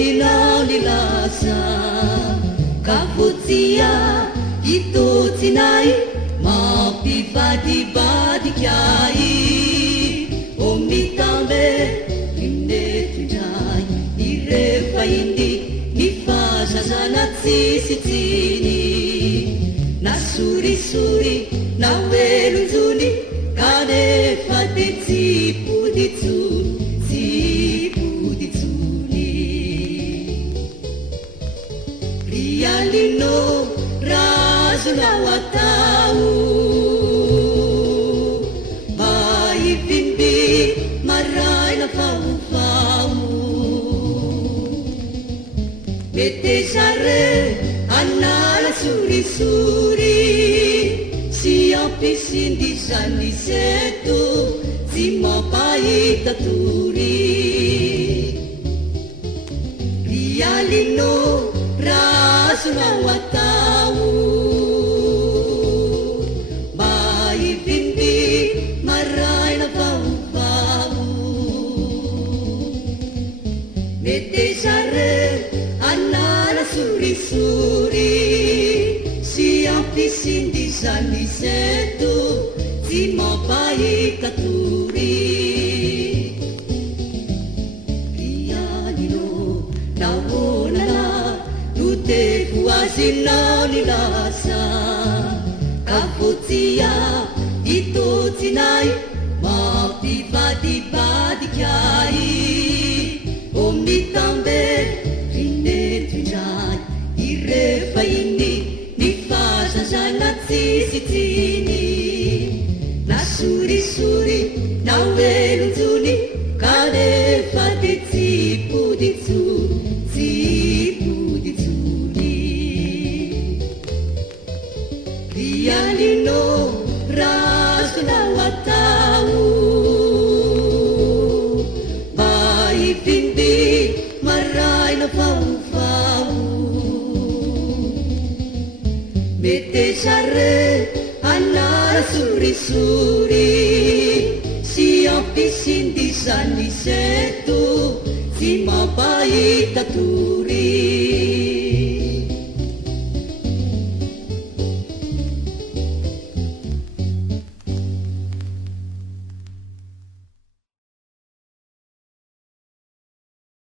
Asinao ny lasa kafotia itotsinay mampivadibadikai omitambe inetindray irefa iny ny fazazana tsisitsiny na sorisori na welonjony kanefa de tsipoditsony rialino razonao atao mba ivimby maraina faofao metezare anala sorisori si ampisindizany seto tsy mampahita tory rialino razonao atao mba ivimby maraina vaovao metezare anala sorisori si ampisindizany seto tsy mampahita tory rialino naonana no teko azinao ny lasa kafotia itotsinay mampivadibadikai omitambe rinetindray irefa iny ny fazazana tsisitsiny na sorisori na welonjony kanefa de tsipoditsony rialino razonao atao mba ivimby maraina vaovao metezare anala sorisori si ampisindizany seto tsy mampahita tory